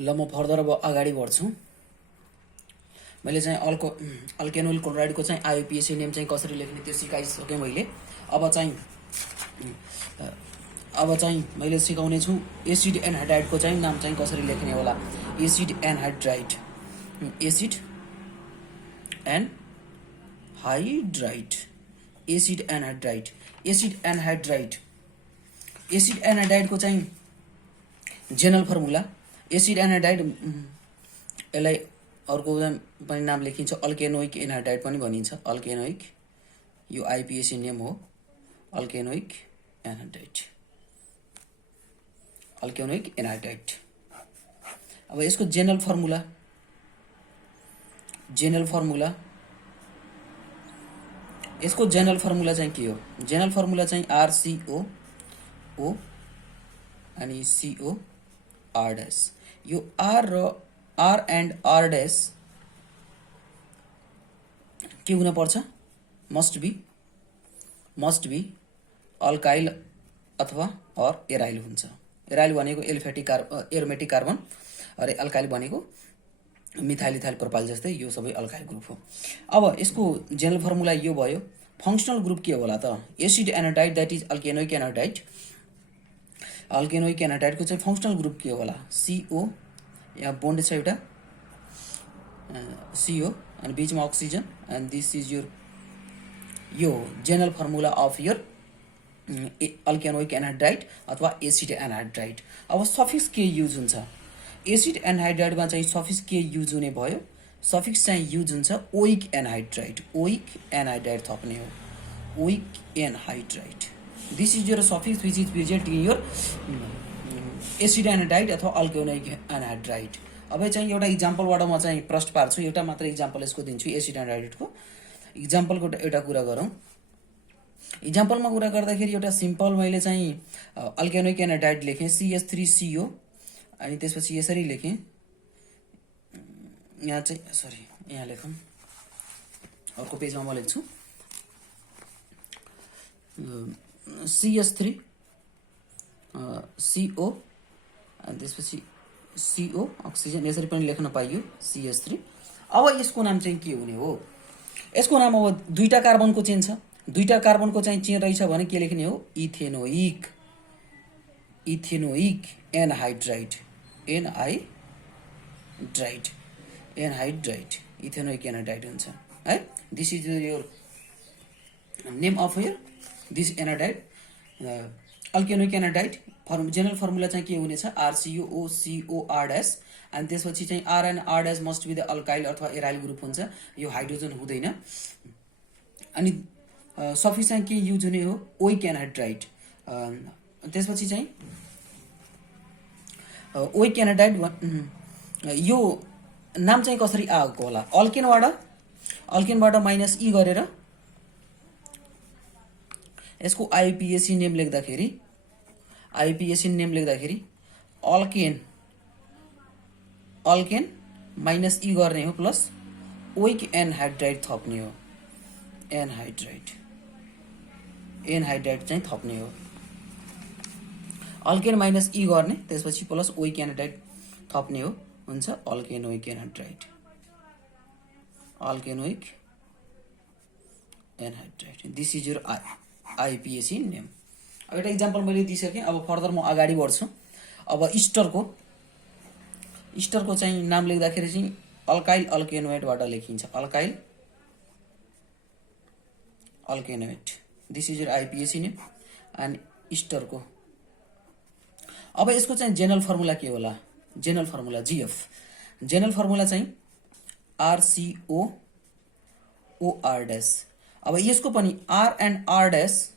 ल म फर्दर अब अगाडि बढ्छु। मैले चाहिँ अल्केनोइल क्लोराइडको चाहिँ आइयुपिएसी नेम चाहिँ कसरी लेख्ने त्यो सिकाइसकेँ मैले। अब चाहिँ मैले सिकाउने छु एसिड एनहाइड्राइडको चाहिँ नाम चाहिँ कसरी लेख्ने होला। Acid anhydride, acid anhydride, acid anhydride, acid anhydride, acid एनहाइड्राइडको चाहिँ जेनरल फर्मुला एसिड एनहाइड्राइड, यसलाई अर्को पनि नाम लेखिन्छ अल्केनोइक एनहाइड्राइड पनि भनिन्छ। अल्केनोइक, यो आइपिएसी नेम हो अल्केनोइक एनहाइड्राइड, अल्केनोइक एनहाइड्राइड। अब यसको जेनरल फर्मुला, यसको जेनरल फर्मुला चाहिँ के हो? जेनरल फर्मुला चाहिँ RCO O अनि CO R डैश। यो R एन्ड R डैश के हुन पर्छ? मस्ट बी अल्काइल अथवा और एराइल हुन्छ। एराइल भनेको एरोमेटिक कार्बन, अरे अल्काइल भनेको मिथाइल इथाइल प्रोपाइल जस्तै यो सबै अल्काइल ग्रुप हो। अब यसको जेनरल फर्मुला यो भयो। फंक्शनल ग्रुप के होला त? Acid anhydride, that is alkanoic anhydride. Alkanoic एनहाइड्राइडको चाहिँ फंक्शनल ग्रुप के होला? CO, यहाँ बोन्ड छ एउटा CO अनि बीचमा अक्सिजन, एन्ड दिस इज यो general formula of your alkanoic anhydride अथवा एसिड एनहाइड्राइड। अब सफिक्स के युज हुन्छ? एसिड एनहाइड्राइडमा चाहिँ सफिक्स के युज हुने भयो? सफिक्स चाहिँ युज हुन्छ ओइक एनहाइड्राइड, ओइक एनहाइड्राइड थप्ने हो, oic anhydride. This is your suffix which is present in your acid anhydride अथवा अल्केनोइक एनहाइड्राइड। अब चाहिँ एउटा इक्जाम्पलबाट म चाहिँ प्रश्न पार्छु, एउटा मात्र इक्जाम्पल यसको दिन्छु एसिड एनहाइड्राइडको। इक्जाम्पलको एउटा कुरा गरौँ। इक्जाम्पलमा कुरा गर्दाखेरि एउटा सिम्पल मैले चाहिँ अल्केनोइक एनहाइड्राइड लेखेँ CH3CO अनि त्यसपछि यसरी लेखेँ। यहाँ चाहिँ सरी यहाँ लेखौँ, अर्को पेजमा म लेख्छु CH3 CO अनि त्यसपछि CO अक्सिजन, यसरी पनि लेख्न पाइयो CH3। अब यसको नाम चाहिँ के हुने हो? यसको नाम अब दुईटा कार्बनको चेन छ, दुईटा कार्बनको चाहिँ चेन रहेछ भने के लेख्ने हो? Ethanoic, ethanoic anhydride, anhydride, anhydride, ethanoic anhydride हुन्छ है। This is your name of your this anhydride alkanoic anhydride. General formula चाहिँ के हुनेछ? RCO CO R डैश, अनि त्यसपछि चाहिँ R and R dash must be the alkyl अथवा aryl group हुन्छ, यो हाइड्रोजन हुँदैन। अनि सफिक्स चाहिँ के युज हुने हो? Oic anhydride. त्यसपछि चाहिँ ओइक एनहाइड्राइड, यो नाम चाहिँ कसरी आएको होला? अल्केनबाट माइनस ई गरेर यसको आइपिएसी नेम लेख्दाखेरि, आइपिएसी नेम लेख्दाखेरि अल्केन माइनस ई गर्ने हो, प्लस ओइक एनहाइड्राइड थप्ने हो, एनहाइड्राइड चाहिँ थप्ने हो। अल्केन माइनस ई गर्ने, त्यसपछि प्लस ओइक एनहाइड्राइड थप्ने हो, हुन्छ alkanoic anhydride, alkanoic anhydride. This is your IUPAC name. अब एउटा इक्जाम्पल मैले दिइसकेँ। अब फर्दर म अगाडि बढ्छु। अब इस्टरको चाहिँ नाम लेख्दाखेरि चाहिँ अल्काइल अल्केनोइडबाट लेखिन्छ, alkyl alkanoate. This is your IUPAC name and इस्टरको। अब यसको चाहिँ जेनरल फर्मुला के होला? General formula GF, general formula चाहिँ RCO OR डैश। अब यसको पनि R एन्ड R डैश,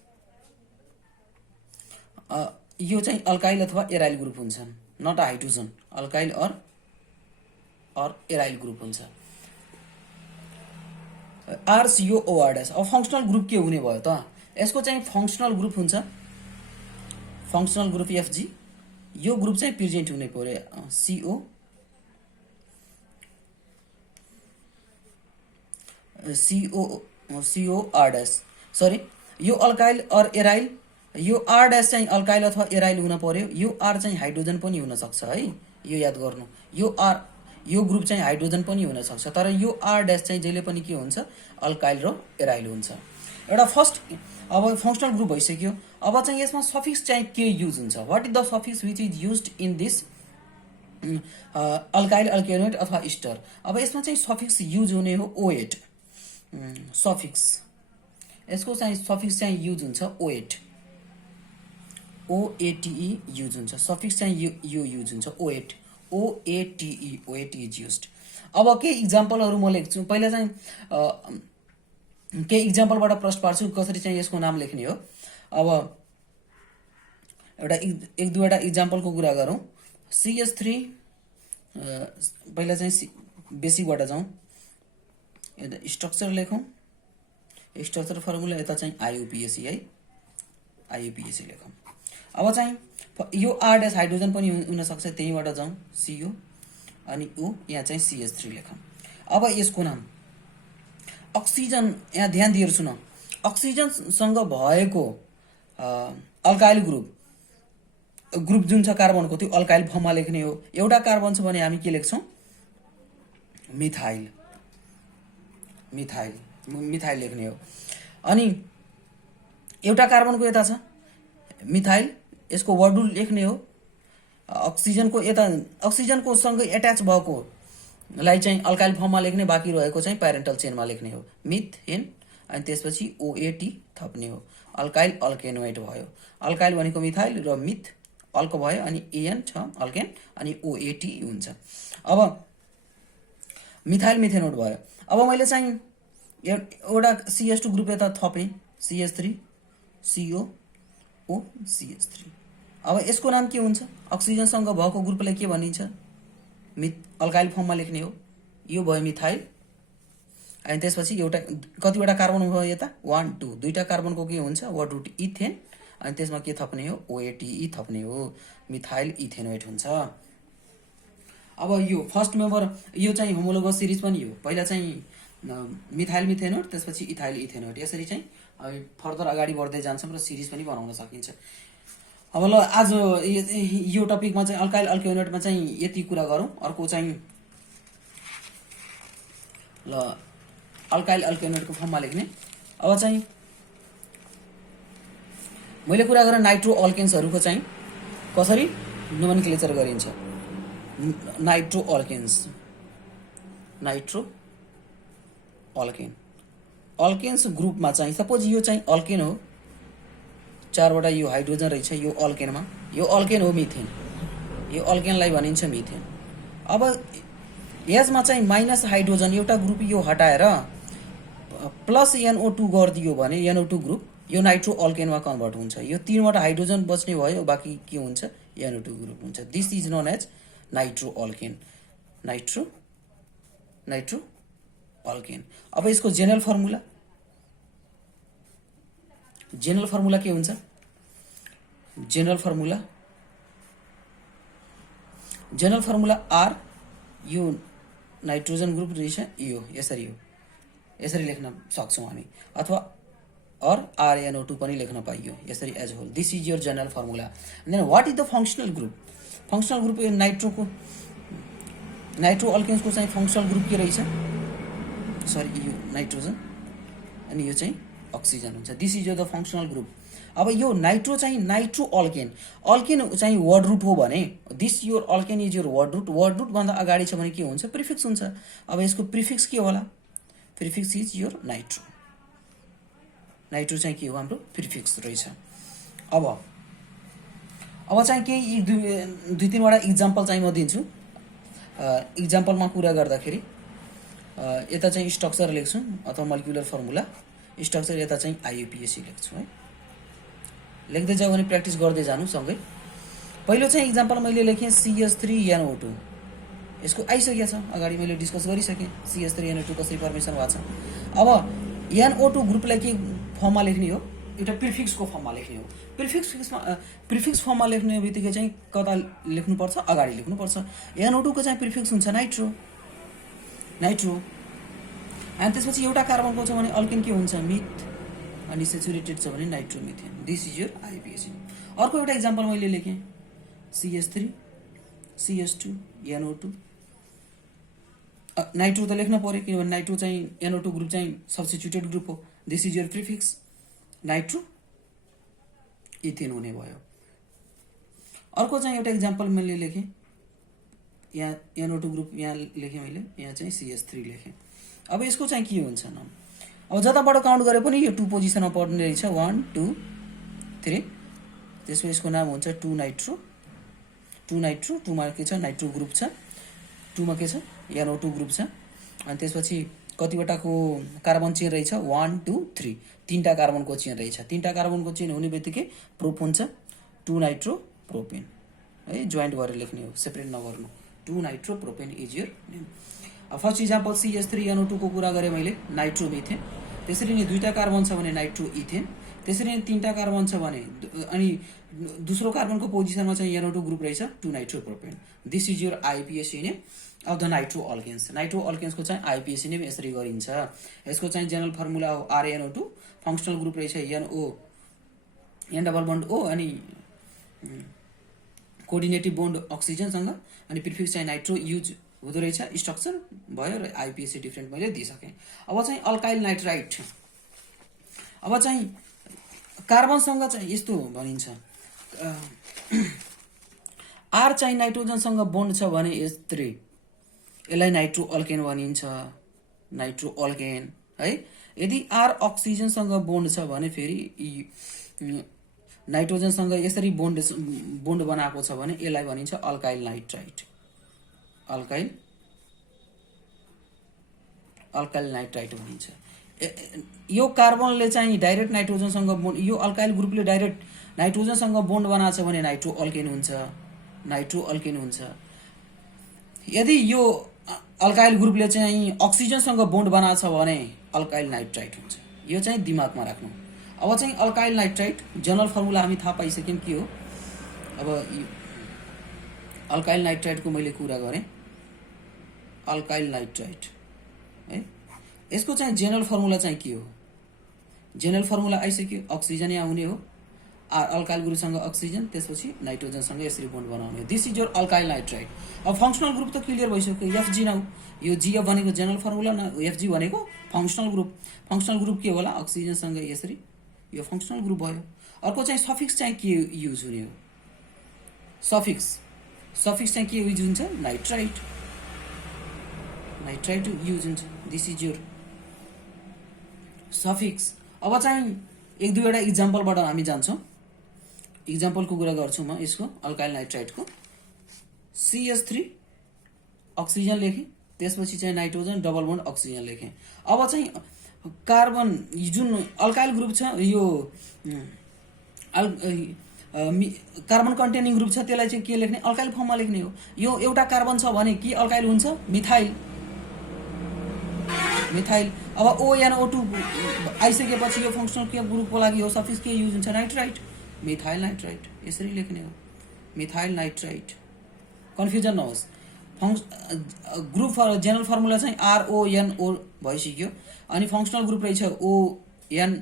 यो चाहिँ अल्काइल अथवा एराइल ग्रुप हुन्छ, नट अ हाइड्रोजन, अल्काइल और एराइल ग्रुप हुन्छ। RCO OR dash. अब फंक्शनल ग्रुप के हुने भयो त? यसको चाहिँ फंक्शनल ग्रुप हुन्छ, फंक्शनल ग्रुप FG। यो ग्रुप चाहिँ प्रेजेन्ट हुने पर्यो CO R डैश। सरी, यो अल्काइल और एराइल, यो R डैश चाहिँ अल्काइल अथवा एराइल हुन पर्यो। यो R चाहिँ हाइड्रोजन पनि हुन सक्छ है, यो याद गर्नु। यो ग्रुप चाहिँ हाइड्रोजन पनि हुन सक्छ, तर यो आर ड्यास चाहिँ जहिले पनि के हुन्छ, अल्काइल र एराइल हुन्छ। एउटा फर्स्ट अब फङ्सनल ग्रुप भइसक्यो। अब चाहिँ यसमा सफिक्स चाहिँ के युज हुन्छ, what is the suffix which is used in this alkyl alkanoate अथवा इस्टर। अब यसमा चाहिँ सफिक्स युज हुने हो O8 सफिक्स, यसको चाहिँ सफिक्स चाहिँ युज हुन्छ O8 OATE युज हुन्छ, सफिक्स चाहिँ यो युज हुन्छ O8 OATE इज युज्ड। अब के इक्जाम्पलहरू म लेख्छु, पहिला चाहिँ केही इक्जाम्पलबाट प्रश्न पार्छु कसरी चाहिँ यसको नाम लेख्ने हो। अब एउटा एक दुईवटा इक्जाम्पलको कुरा गरौँ। CH3 पहिला चाहिँ बेसिकबाट जाउँ, यता स्ट्रक्चर लेखौँ, स्ट्रक्चर फर्मुला यता चाहिँ IUPAC है, IUPAC लेखौँ। अब चाहिँ यो R ड्यास हाइड्रोजन पनि हुनसक्छ, त्यहीँबाट जाउँ CO अनि O, यहाँ चाहिँ CH3 लेखौँ। अब यसको नाम अक्सिजन, यहाँ ध्यान दिएर सुन, अक्सिजनसँग भएको अल्काइल ग्रुप जुन छ कार्बनको, त्यो अल्काइल फर्ममा लेख्ने हो। एउटा कार्बन छ भने हामी के लेख्छौँ, मिथाइल लेख्ने हो। अनि एउटा कार्बनको यता छ मिथाइल, यसको वर्ड रुल लेख्ने हो। अक्सिजनको सँगै एट्याच भएको लाई चाहिँ अल्काइल फर्ममा लेख्ने, बाँकी रहेको चाहिँ प्यारेन्टल चेनमा लेख्ने हो, मिथेन। अनि त्यसपछि OAT थप्ने हो, अल्काइल अल्केनोइड भयो। अल्काइल भनेको मिथाइल र मिथ अल्को भयो, अनि AN छ अल्केन, अनि OAT हुन्छ। अब मिथाइल मिथेनोइड भयो। अब मैले चाहिँ एउटा CH2 ग्रुप यता थपेँ, CH3 CO O CH3। अब यसको नाम के हुन्छ, अक्सिजनसँग भएको ग्रुपलाई के भनिन्छ, अल्काइल फर्ममा लेख्ने हो। यो भयो मिथाइल। अनि त्यसपछि एउटा कतिवटा कार्बन भयो यता, 1 2 दुईटा कार्बनको के हुन्छ, वर्ड रुट इथेन। अनि त्यसमा के थप्ने हो, OATE थप्ने हो, मिथाइल इथेनोइड हुन्छ। अब यो फर्स्ट मेम्बर, यो चाहिँ होमोलोगस सिरिज पनि हो। पहिला चाहिँ मिथाइल मिथेनोइड, त्यसपछि इथाइल इथेनोइड, यसरी चाहिँ फर्दर अगाडि बढ्दै जान्छौँ र सिरिज पनि बनाउन सकिन्छ। अब ल आज यो टपिकमा चाहिँ अल्काइल अल्केनोइडमा चाहिँ यति कुरा गरौँ। अर्को चाहिँ ल अल्काइल अल्केनोइडको फर्ममा लेख्ने। अब चाहिँ मैले कुरा गरेँ नाइट्रो अल्केन्सहरूको चाहिँ कसरी नोमेनक्लेचर गरिन्छ। नाइट्रो अल्केन्स ग्रुपमा चाहिँ सपोज यो चाहिँ अल्केन हो, 4वटा यो हाइड्रोजन रहेछ यो अल्केनमा, यो अल्केन हो मिथेन, यो अल्केनलाई भनिन्छ मिथेन। अब यसमा चाहिँ माइनस हाइड्रोजन एउटा ग्रुप यो हटाएर प्लस NO2 गरिदियो भने NO2 ग्रुप यो नाइट्रो अल्केनमा कन्भर्ट हुन्छ। यो 3वटा हाइड्रोजन बच्ने भयो, बाँकी के हुन्छ, NO2 ग्रुप हुन्छ। This is known as nitro alkane. अब यसको जेनरल फर्मुला के हुन्छ, जेनरल फर्मुला R, यो नाइट्रोजन ग्रुप रहेछ, यो यसरी लेख्न सक्छौँ हामी, अथवा और RNO2 पनि लेख्न पाइयो यसरी as whole. This is your general formula. Then what is the functional group, यो नाइट्रो अल्केन्सको चाहिँ फङ्सनल ग्रुप के रहेछ, सरी यो नाइट्रोजन अनि यो चाहिँ अक्सिजन हुन्छ। This is your the functional group. अब यो नाइट्रो चाहिँ नाइट्रो अल्केन चाहिँ वर्ड रुट हो भने this your alkane is your word root भन्दा अगाडि छ भने के हुन्छ, प्रिफिक्स हुन्छ। अब यसको प्रिफिक्स के होला, प्रिफिक्स इज योर नाइट्रो चाहिँ के हो, हाम्रो प्रिफिक्स रहेछ। अब चाहिँ केही दुई तीनवटा इक्जाम्पल चाहिँ म दिन्छु। इक्जाम्पलमा कुरा गर्दाखेरि यता चाहिँ स्ट्रक्चर लेख्छु अथवा मलिकुलर फर्मुला, स्ट्रक्चर यता चाहिँ IUPAC लेख्छु है। लेख्दै जाऊ भने प्र्याक्टिस गर्दै जानु सँगै। पहिलो चाहिँ इक्जाम्पल मैले लेखेँ CH3NO2, यसको आइसकेको छ, अगाडि मैले डिस्कस गरिसकेँ CH3NO2 कसरी फर्मेसन भएको छ। अब NO2 ग्रुपलाई के फर्ममा लेख्ने हो, एउटा प्रिफिक्सको फर्ममा लेख्ने हो। प्रिफिक्स फर्ममा लेख्ने बित्तिकै चाहिँ कता लेख्नुपर्छ, अगाडि लेख्नुपर्छ। NO2 को चाहिँ प्रिफिक्स हुन्छ नाइट्रो। अनि त्यसपछि एउटा कार्बनको छ भने अल्केन के हुन्छ, मिथ, अनि सेचुरेटेड छ भने nitromethane. This is your IUPAC। अर्को एउटा इक्जाम्पल मैले लेखेँ CH3 CH2 NO2 नाइट्रो त लेख्न पर्यो किनभने नाइट्रो चाहिँ NO2 ग्रुप चाहिँ सब्स्टिट्युटेड ग्रुप हो। This is your prefix nitro ethane हुने भयो। अर्को चाहिँ एउटा इक्जाम्पल मैले लेखेँ, यहाँ NO2 ग्रुप यहाँ लेखेँ मैले, यहाँ चाहिँ CH3 लेखेँ। अब यसको चाहिँ के हुन्छ न, अब जताबाट काउन्ट गरे पनि यो 2 पोजिसनमा पर्ने रहेछ, 1 2 3। त्यसपछि यसको नाम हुन्छ 2 नाइट्रो 2 मा के छ नाइट्रो ग्रुप छ, 2 मा के छ NO2 ग्रुप छ। अनि त्यसपछि कतिवटाको कार्बन चेन रहेछ 1 2 3, 3टा कार्बनको चेन रहेछ। 3टा कार्बनको चेन हुने बित्तिकै प्रोप हुन्छ 2 नाइट्रो प्रोपेन है, जोइन्ट गरेर लेख्ने हो, सेपरेट नगर्नु। 2 nitro propane is your name. अब फर्स्ट इक्जाम्पल CH3 NO2 को कुरा गरेँ मैले, नाइट्रो मिथेन। त्यसरी नै 2टा कार्बन छ भने नाइट्रो इथेन, त्यसरी नै 3टा कार्बन छ भने अनि दोस्रो कार्बनको पोजिसनमा चाहिँ NO2 ग्रुप रहेछ 2 nitro propane. This is your IUPAC name of the nitro alkanes. Nitro अल्केन्सको चाहिँ आइपिएसी नेम यसरी गरिन्छ। यसको चाहिँ जेनरल फर्मुला हो RnO2, फङ्सनल ग्रुप रहेछ NO N double bond O अनि कोअर्डिनेटिभ बोन्ड अक्सिजनसँग, अनि प्रिफिक्स चाहिँ नाइट्रो युज हुँदो रहेछ। स्ट्रक्चर भयो र आइपिएसी डिफ्रेन्ट मैले दिइसकेँ। अब चाहिँ अल्काइल नाइट्राइट, अब चाहिँ कार्बनसँग चाहिँ यस्तो भनिन्छ, R चाहिँ नाइट्रोजनसँग बोन्ड छ भने H3, यसलाई नाइट्रो अल्केन भनिन्छ, नाइट्रो अल्केन है। यदि R अक्सिजनसँग बोन्ड छ भने फेरि नाइट्रोजनसँग यसरी बोन्ड बनाएको छ भने यसलाई भनिन्छ अल्काइल नाइट्राइट, अल्काइल नाइट्राइट भनिन्छ। यो कार्बनले चाहिँ डाइरेक्ट नाइट्रोजनसँग बोन्ड, यो अल्काइल ग्रुपले डाइरेक्ट नाइट्रोजनसँग बोन्ड बनाएको छ भने नाइट्रो अल्केन हुन्छ। यदि यो अल्काइल ग्रुपले चाहिँ अक्सिजनसँग बोन्ड बनाएको छ भने अल्काइल नाइट्राइट हुन्छ। यो चाहिँ दिमागमा राख्नु। अब चाहिँ अल्काइल नाइट्राइट जनरल फर्मुला हामी थाहा पाइसक्यौँ के हो। अब अल्काइल नाइट्राइटको मैले कुरा गरेँ, अल्काइल नाइट्राइट है, यसको चाहिँ जेनरल फर्मुला चाहिँ के हो। जेनरल फर्मुला आइसक्यो, अक्सिजन यहाँ हुने हो, अल्काइल ग्रुपसँग अक्सिजन, त्यसपछि नाइट्रोजनसँग यसरी बोन्ड बनाउने। This is your alkyl nitrite. अब फङ्सनल ग्रुप त क्लियर भइसक्यो, FG नाउ। यो GF भनेको जेनरल फर्मुला न, FG भनेको फङ्सनल ग्रुप। फङ्सनल ग्रुप के होला, अक्सिजनसँग यसरी, यो फङ्सनल ग्रुप भयो। अर्को चाहिँ सफिक्स चाहिँ के युज हुने हो, सफिक्स चाहिँ के युज हुन्छ, नाइट्राइट युज हुन्छ। This is your suffix. अब चाहिँ एक दुईवटा इक्जाम्पलबाट हामी जान्छौँ, इक्जाम्पलको कुरा गर्छु म यसको अल्काइल नाइट्राइटको। CH3 अक्सिजन लेखेँ, त्यसपछि चाहिँ नाइट्रोजन डबल बोन्ड अक्सिजन लेखेँ। अब चाहिँ कार्बन जुन अल्काइल ग्रुप छ, यो कार्बन कन्टेनिङ ग्रुप छ, त्यसलाई चाहिँ के लेख्ने, अल्काइल फर्ममा लेख्ने हो। यो एउटा कार्बन छ भने के अल्काइल हुन्छ, मिथाइल। अब ONO2 आइसकेपछि यो फङ्सनल के ग्रुपको लागि हो, सफिक्स के युज हुन्छ, नाइट्राइट, मिथाइल नाइट्राइट यसरी लेख्ने हो, मिथाइल नाइट्राइट। कन्फ्युजन नहोस्। ग्रुप जेनरल फर्मुला चाहिँ RONO भइसक्यो, अनि फङ्सनल ग्रुप रहेछ ON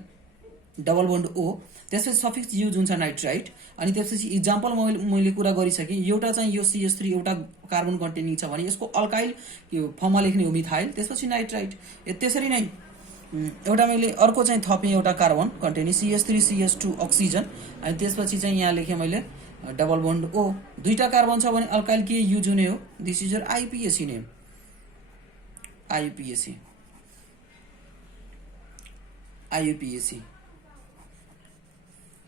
डबल बोन्ड O, त्यसपछि सफिक्स युज हुन्छ नाइट्राइट। अनि त्यसपछि इक्जाम्पल मैले कुरा गरिसकेँ, एउटा चाहिँ यो CH3 एउटा कार्बन कन्टेनिङ छ भने यसको अल्काइल फर्ममा लेख्ने हो मिथाइल, त्यसपछि नाइट्राइट। त्यसरी नै एउटा मैले अर्को चाहिँ थपेँ, एउटा carbon containing CH3 CH2 oxygen, अनि त्यसपछि चाहिँ यहाँ लेखेँ मैले डबल बोन्ड O। 2टा कार्बन छ भने अल्काइल के युज हुने हो, this is your IUPAC name, आइपिएसी।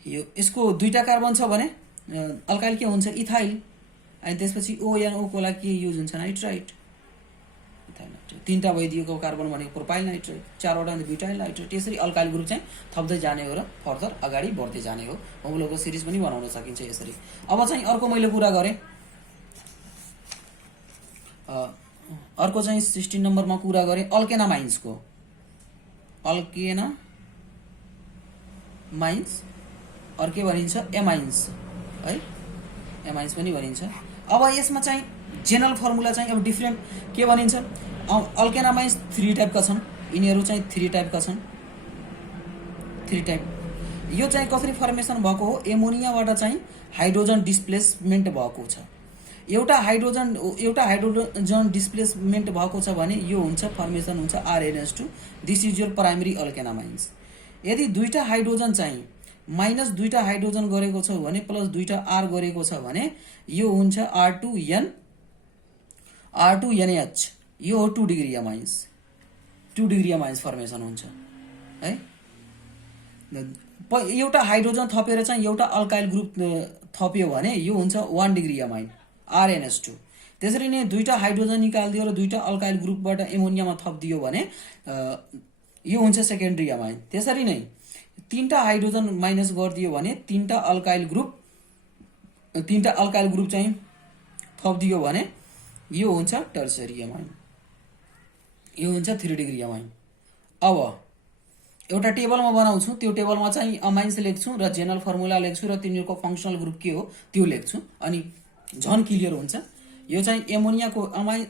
यो यसको 2टा कार्बन छ भने अल्काइल के हुन्छ, इथाइल, अनि त्यसपछि ONO को लागि के युज हुन्छ, नाइट्राइट, इथाइल नाइट्राइट। 3टा भइदिएको कार्बन भनेको प्रोपाइल नाइट्राइट, 4वटा ब्युटाइल नाइट्राइट। यसरी अल्काइल ग्रुप चाहिँ थप्दै जाने हो र फर्दर अगाडि बढ्दै जाने हो। होमोलोगस सिरिज पनि बनाउन सकिन्छ यसरी। अब चाहिँ अर्को मैले कुरा गरेँ, अर्को चाहिँ 16 नम्बरमा कुरा गरेँ अल्केनामाइन्सको। अल्केनामाइन्स अर्कै भनिन्छ एमाइन्स है, एमाइन्स पनि भनिन्छ। अब यसमा चाहिँ जेनरल फर्मुला चाहिँ अब डिफ्रेन्ट के भनिन्छ, अल्केनामाइन्स 3 टाइपका छन्, यिनीहरू चाहिँ 3 टाइपका छन्, 3 टाइप। यो चाहिँ कसरी फर्मेसन भएको हो, एमोनियाबाट चाहिँ हाइड्रोजन डिस्प्लेसमेन्ट भएको छ। एउटा हाइड्रोजन डिस्प्लेसमेन्ट भएको छ भने यो हुन्छ फर्मेसन हुन्छ RNS2। This is your primary alkanamines. यदि दुईटा हाइड्रोजन चाहिँ माइनस दुईटा हाइड्रोजन गरेको छ भने प्लस दुईटा R गरेको छ भने यो हुन्छ R2NH। यो हो 2 degree amines. 2 degree amines formation हुन्छ है। एउटा हाइड्रोजन थपेर चाहिँ एउटा अल्काइल ग्रुप थप्यो भने यो हुन्छ 1 डिग्री अमाइन RNS2। त्यसरी नै दुईटा हाइड्रोजन निकालिदियो र दुईटा अल्काइल ग्रुपबाट एमोनियामा थपिदियो भने यो हुन्छ सेकेन्डरी अमाइन। त्यसरी नै तीनटा हाइड्रोजन माइनस गरिदियो भने तीनटा अल्काइल ग्रुप चाहिँ थपिदियो भने यो हुन्छ टर्सरी अमाइन। यो हुन्छ 3 डिग्री अमाइन। अब एउटा टेबलमा बनाउँछु, त्यो टेबलमा चाहिँ अमाइन्स लेख्छु र जेनरल फर्मुला लेख्छु र तिनीहरूको फङ्सनल ग्रुप के हो त्यो लेख्छु, अनि झन क्लियर हुन्छ। यो चाहिँ एमोनियाको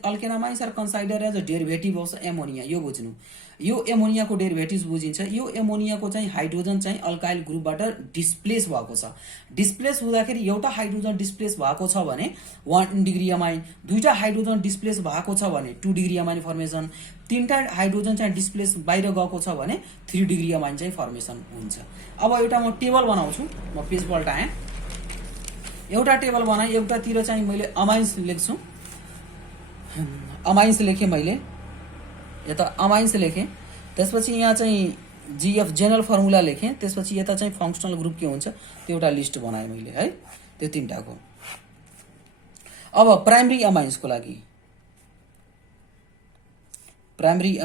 alkanamines are consider as a derivative of ammonia. यो बुझ्नु, यो एमोनियाको डेरिभेटिभ बुझिन्छ। यो एमोनियाको चाहिँ हाइड्रोजन चाहिँ अल्काइल ग्रुपबाट डिस्प्लेस भएको छ। डिस्प्लेस हुँदाखेरि एउटा हाइड्रोजन डिस्प्लेस भएको छ भने 1 डिग्री अमाइन, दुईटा हाइड्रोजन डिस्प्लेस भएको छ भने 2 डिग्री अमाइन फर्मेसन, तीनटा हाइड्रोजन चाहिँ डिस्प्लेस बाहिर गएको छ भने 3 डिग्री अमाइन चाहिँ फर्मेसन हुन्छ। अब एउटा म टेबल बनाउँछु, म पेज पल्टाएँ, एउटा टेबल बनाएँ। एउटातिर चाहिँ मैले अमाइन्स लेख्छु, अमाइन्स लेखेँ मैले, यता अमाइन्स लेखेँ। त्यसपछि यहाँ चाहिँ GF जेनरल फर्मुला लेखेँ। त्यसपछि यता चाहिँ फङ्सनल ग्रुप के हुन्छ त्यो एउटा लिस्ट बनाएँ मैले है, त्यो तीनटाको। अब प्राइमरी अमाइन्सको लागि प्राइमरी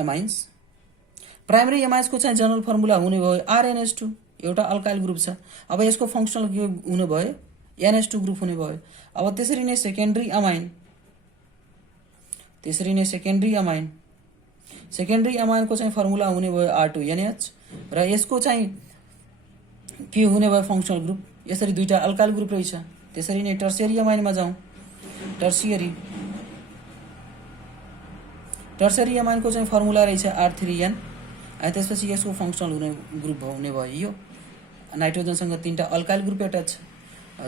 अमाइन्सको चाहिँ जेनरल फर्मुला हुने भयो RNS2, एउटा अल्काइल ग्रुप छ। अब यसको फङ्सनल के हुने भयो NH2 ग्रुप हुने भयो। अब त्यसरी नै सेकेन्डरी अमाइनको चाहिँ फर्मुला हुने भयो R2NH र यसको चाहिँ के हुने भयो फङ्सनल ग्रुप। यसरी दुईटा अल्काइल ग्रुप रहेछ। त्यसरी नै टर्सियरी अमाइनमा जाउँ, टर्सियरी अमाइनको चाहिँ फर्मुला रहेछ R3N। अनि त्यसपछि यसको फङ्सनल हुने ग्रुप हुने भयो यो। नाइट्रोजनसँग तीनटा अल्काइल ग्रुप एट्याच छ,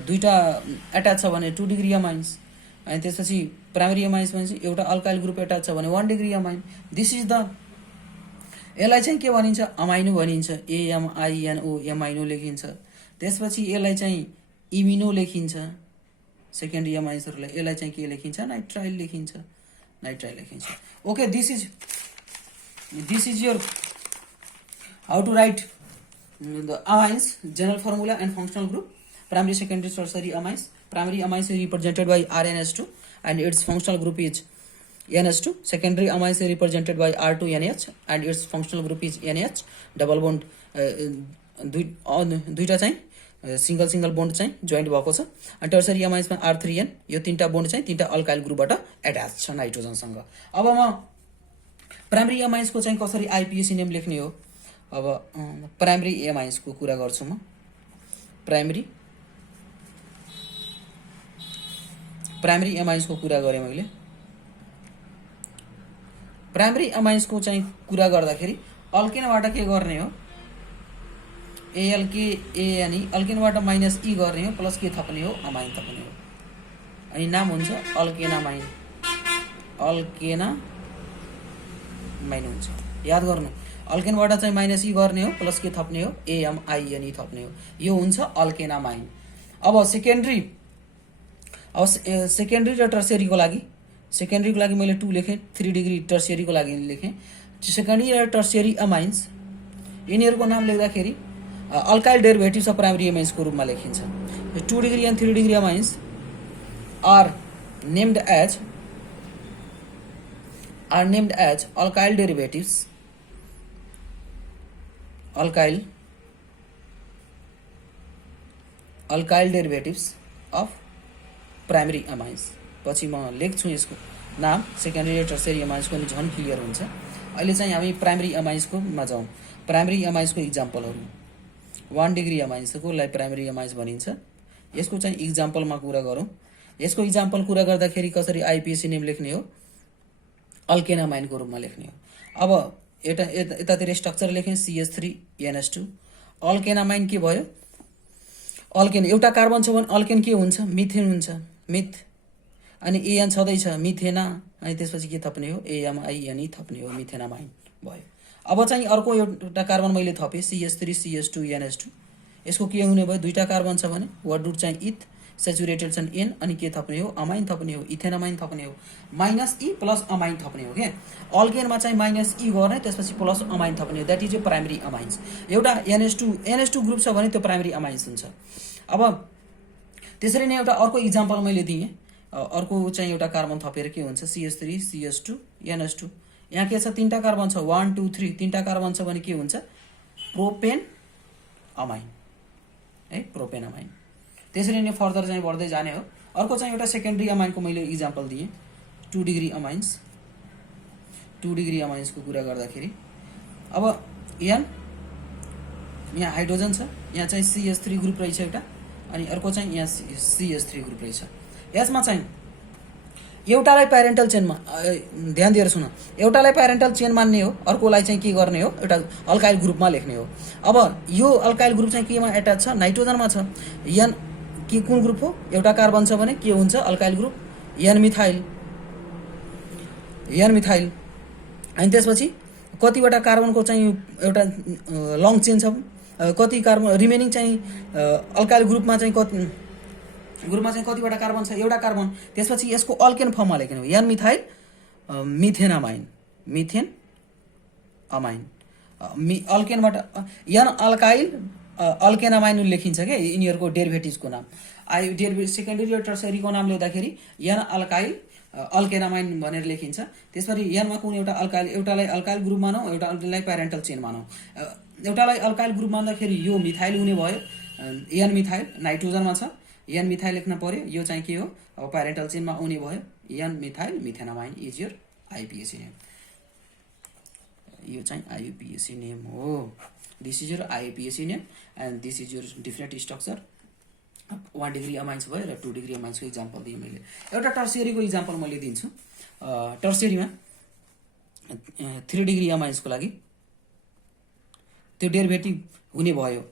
दुईटा एट्याच छ भने 2 डिग्री अमाइन्स। अनि त्यसपछि प्राइमरी अमाइन्स भनेपछि एउटा अल्काइल ग्रुप एट्याच छ भने 1 degree amine. This is the, यसलाई चाहिँ के भनिन्छ अमाइनो भनिन्छ, AMINO एमाइनो लेखिन्छ। त्यसपछि यसलाई चाहिँ इमिनो लेखिन्छ, सेकेन्डरी अमाइन्सहरूलाई। यसलाई चाहिँ के लेखिन्छ नाइट्राइल लेखिन्छ। Okay, this is your how to write the amines general formula and functional group, primary, secondary, tertiary amines. Primary amines is represented by RNS2 and its functional group is NH2. Secondary amines is represented by R2NH and its functional group is NH. Double bond दुईटा चाहिँ single bond चाहिँ joint भएको छ। अनि tertiary अमाइन्समा R3N, यो तीनटा bond चाहिँ तीनटा अल्काइल ग्रुपबाट एट्याच छ नाइट्रोजनसँग। अब म प्राइमरी अमाइन्सको चाहिँ कसरी IPAC नेम लेख्ने हो। अब प्राइमरी अमाइन्सको कुरा गर्छु म। प्राइमरी अमाइन्सको कुरा गरेँ मैले। प्राइमरी अमाइन्सको चाहिँ कुरा गर्दाखेरि अल्केनबाट के गर्ने हो, ALKANE, अल्केनबाट -E गर्ने हो, प्लस के थप्ने हो अमाइन थप्ने हो। अनि नाम हुन्छ अल्केनामाइन हुन्छ। याद गर्नु, अल्केनबाट चाहिँ -E गर्ने हो, प्लस के थप्ने हो AMINE थप्ने हो, यो हुन्छ अल्केनामाइन। अब सेकेन्डरी र टर्सियरीको लागि मैले 2 लेखेँ, 3 डिग्री टर्सियरीको लागि लेखेँ। सेकेन्डरी र टर्सियरी अमाइन्स यिनीहरूको नाम लेख्दाखेरि अल्काइल डेरिभेटिभ्स अफ प्राइमरी अमाइन्सको रूपमा लेखिन्छ। 2 degree and 3 degree amines are named as alkyl derivatives of primary amines. पछि म लेख्छु यसको नाम। सेकेन्डरी र टर्सियरी अमाइन्सको नि झन् क्लियर हुन्छ। अहिले चाहिँ हामी प्राइमरी अमाइन्सकोमा जाउँ। प्राइमरी अमाइन्सको इक्जाम्पलहरू 1 डिग्री अमाइन्सकोलाई प्राइमरी अमाइन्स भनिन्छ। यसको चाहिँ इक्जाम्पलमा कुरा गरौँ। यसको इक्जाम्पल कुरा गर्दाखेरि कसरी IPAC नेम लेख्ने हो, अल्केनामाइनको रूपमा लेख्ने हो। अब यतातिर स्ट्रक्चर लेखेँ CH3NH2। अल्केनामाइन के भयो, अल्केन एउटा कार्बन छ भने अल्केन के हुन्छ मिथेन हुन्छ। अनि एन छँदैछ मिथेना, अनि त्यसपछि के थप्ने हो एएमआइएनई थप्ने हो, मिथेनामाइन भयो। अब चाहिँ अर्को एउटा कार्बन मैले थपेँ CH3 CH2 NH2, यसको के हुने भयो दुईटा कार्बन छ भने वर्ड रुट चाहिँ इथ, सेचुरेटेड छन् एन, अनि के थप्ने हो अमाइन थप्ने हो, इथेनामाइन थप्ने हो, माइनस ई प्लस अमाइन थप्ने हो क्या। अल्केनमा चाहिँ माइनस ई गर्ने त्यसपछि प्लस अमाइन थप्ने हो, द्याट इज यो प्राइमेरी अमाइन्स। एउटा NH2 ग्रुप छ भने त्यो प्राइमेरी अमाइन्स हुन्छ। अब त्यसरी नै एउटा अर्को इक्जाम्पल मैले दिएँ, अर्को चाहिँ एउटा कार्बन थपेर के हुन्छ CH3 CH2 NH2, यहाँ के छ तीनटा कार्बन छ 1 2 3, तीनटा कार्बन छ भने के हुन्छ प्रोपेन अमाइन है, प्रोपेन अमाइन। त्यसरी नै फर्दर चाहिँ बढ्दै जाने हो। अर्को चाहिँ एउटा सेकेन्डरी अमाइनको मैले इक्जाम्पल दिएँ 2 डिग्री अमाइन्स। 2 डिग्री अमाइन्सको कुरा गर्दाखेरि अब यहाँ हाइड्रोजन छ, यहाँ चाहिँ CH3 ग्रुप रहेछ एउटा, अनि अर्को चाहिँ यहाँ CH3 ग्रुप रहेछ। यसमा चाहिँ एउटालाई प्यारेन्टल चेनमा ध्यान दिएर सुन, एउटालाई प्यारेन्टल चेन मान्ने हो, अर्कोलाई चाहिँ के गर्ने हो एउटा अल्काइल ग्रुपमा लेख्ने हो। अब यो अल्काइल ग्रुप चाहिँ केमा एट्याच छ नाइट्रोजनमा छ। एन के कुन ग्रुप हो एउटा कार्बन छ भने के हुन्छ अल्काइल ग्रुप एन मिथाइल। अनि त्यसपछि कतिवटा कार्बनको चाहिँ एउटा लङ चेन छ, कति कार्बन रिमेनिङ चाहिँ अल्काइल ग्रुपमा चाहिँ कतिवटा कार्बन छ एउटा कार्बन, त्यसपछि यसको अल्केन फर्ममा लेख्ने हो N methyl methanamine, methane amine. अल्केनबाट एन अल्काइल अल्केनामाइन लेखिन्छ क्या, यिनीहरूको डेरिभेटिभ्सको नाम सेकेन्डरी र टर्सरीको नाम लेख्दाखेरि एन अल्काइल अल्केनामाइन भनेर लेखिन्छ। त्यसपछि एनमा कुन एउटा अल्काइल, एउटालाई अल्काइल ग्रुप मानौँ, एउटालाई प्यारेन्टल चेन मानौँ। एउटालाई अल्काइल ग्रुप मान्दाखेरि यो मिथाइल हुने भयो, एन मिथाइल नाइट्रोजनमा छ, एन मिथाइल लेख्न पर्यो, यो चाहिँ के हो अब प्यारेन्टल चेनमा आउने भयो N methyl methanamine is your IUPAC name. यो चाहिँ आइयुपिएसी नेम हो, this is your IUPAC name and this is your different structure. 1 degree amines भयो र 2 डिग्री अमाइन्सको इक्जाम्पल दिएँ मैले। एउटा टर्सियरीको इक्जाम्पल मैले दिन्छु। टर्सियरीमा 3 डिग्री अमाइन्सको लागि त्यो डेरिभेटिभ हुने भयो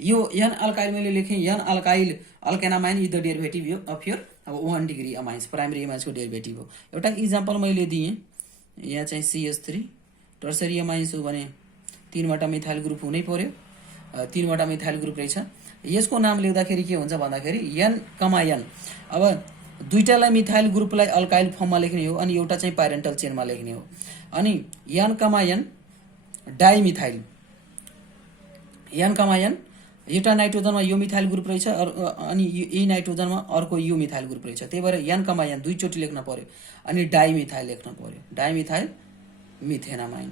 यो एन अल्काइल मैले लेखेँ N alkyl alkanamine is the derivative of your अब 1 डिग्री अमाइन्स, प्राइमेरी अमाइन्सको डेरिभेटिभ हो। एउटा इक्जाम्पल मैले दिएँ, यहाँ चाहिँ CH3 टर्सरी अमाइन्स हो भने 3वटा मिथाइल ग्रुप हुनै पर्यो, 3वटा मिथाइल ग्रुप रहेछ। यसको नाम लेख्दाखेरि के हुन्छ भन्दाखेरि एन कमा एन। अब दुईटालाई मिथाइल ग्रुपलाई अल्काइल फर्ममा लेख्ने हो, अनि एउटा चाहिँ प्यारेन्टल चेनमा लेख्ने हो। अनि N comma N dimethyl, N comma N एउटा नाइट्रोजनमा यो मिथाइल ग्रुप रहेछ, अनि यही नाइट्रोजनमा अर्को यो मिथाइल ग्रुप रहेछ, त्यही भएर एन कमा एन दुईचोटि लेख्न पर्यो, अनि डाइमिथाइल लेख्न पर्यो, डाइमिथाइल मिथेनामाइन।